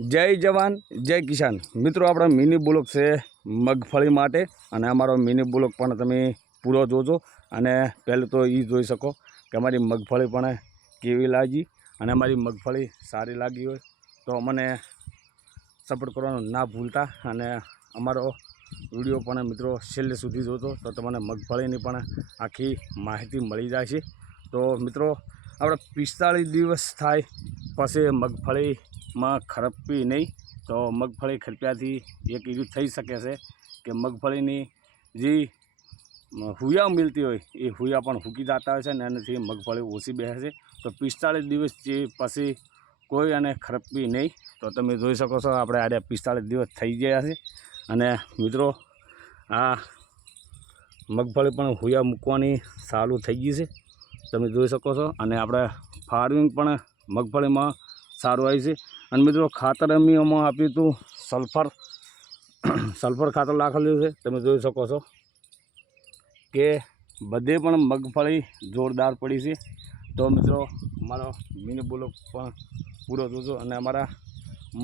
જય જવાન જય કિસાન મિત્રો, આપણો મિની બ્લોક છે મગફળી માટે અને અમારો મિની બ્લોક પણ તમે પૂરો જોજો અને પહેલું તો એ જોઈ શકો કે અમારી મગફળી પણ કેવી લાગી અને અમારી મગફળી સારી લાગી હોય તો અમને સપોર્ટ કરવાનું ના ભૂલતા અને અમારો વિડીયો પણ મિત્રો છેલ્લે સુધી જોજો તો તમને મગફળીની પણ આખી માહિતી મળી જાય છે। તો મિત્રો આપણે 45 દિવસ થાય પછી મગફળીમાં ખરપવી નહીં તો મગફળી ખરપ્યાથી એક એવું થઈ શકે છે કે મગફળીની જે હુયા મિલતી હોય એ હુયા પણ ફૂકી જતા હોય છે ને એનાથી મગફળી ઓછી બેસે છે। તો 45 દિવસ જે પછી કોઈ અને ખરપવી નહીં તો તમે જોઈ શકો છો આપણે આડે 45 દિવસ થઈ ગયા છે અને મિત્રો આ મગફળી પણ હુયા મૂકવાની ચાલુ થઈ ગઈ છે તમે જોઈ શકો છો અને આપણે ફાર્મિંગ પણ મગફળીમાં સારું આવી છે। અને મિત્રો ખાતર અમે એમાં આપ્યું હતું સલ્ફર ખાતર નાખેલું છે તમે જોઈ શકો છો કે બધે પણ મગફળી જોરદાર પડી છે। તો મિત્રો અમારો મિની બ્લોક પણ પૂરો જોજો અને અમારા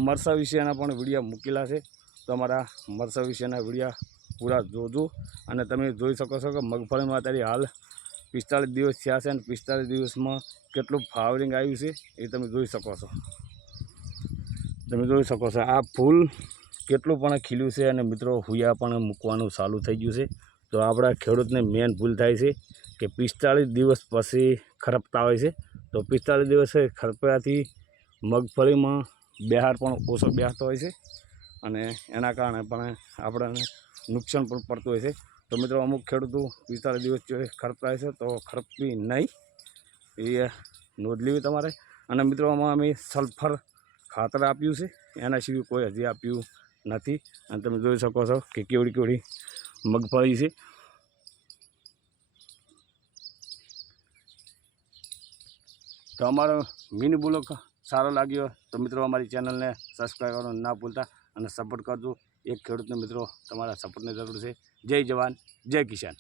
મરસા વિશેના પણ વિડીયો મૂકેલા છે તો અમારા મરસા વિશેના વિડીયો પૂરા જોજો અને તમે જોઈ શકો છો કે મગફળીમાં અત્યારે હાલ 45 દિવસ થયા છે અને 45 દિવસમાં કેટલું ફ્લાવરિંગ આવ્યું છે એ તમે જોઈ શકો છો। આ ફૂલ કેટલું પણ ખીલ્યું છે અને મિત્રો હુયા પણ મૂકવાનું ચાલુ થઈ ગયું છે। તો આપણા ખેડૂતને મેન ભૂલ થાય છે કે 45 દિવસ પછી ખરપતા હોય છે તો 45 દિવસે ખરપ્યાથી મગફળીમાં બહાર પણ ઓછો બેસતો હોય છે અને એના કારણે પણ આપણને નુકસાન પણ પડતું હોય છે। તો મિત્રો અમુક ખેડૂતો 45 દિવસ ખરપતા હોય છે તો ખરપવી નહીં એ નોંધ લેવી તમારે। અને મિત્રો આમાં અમે સલ્ફર ખાતર આપ્યું છે એના સિવાય કોઈ હજી આપ્યું નથી અને તમે જોઈ શકો છો કે કેવડી મગફળી છે। તો અમારો મિની બ્લોક સારો લાગ્યો તો મિત્રો અમારી ચેનલને સબસ્ક્રાઈબ કરવાનું ના ભૂલતા અને સપોર્ટ કરજો। એક ખેડૂતને મિત્રો તમારા સપોર્ટની જરૂર છે। જય જવાન જય કિસાન।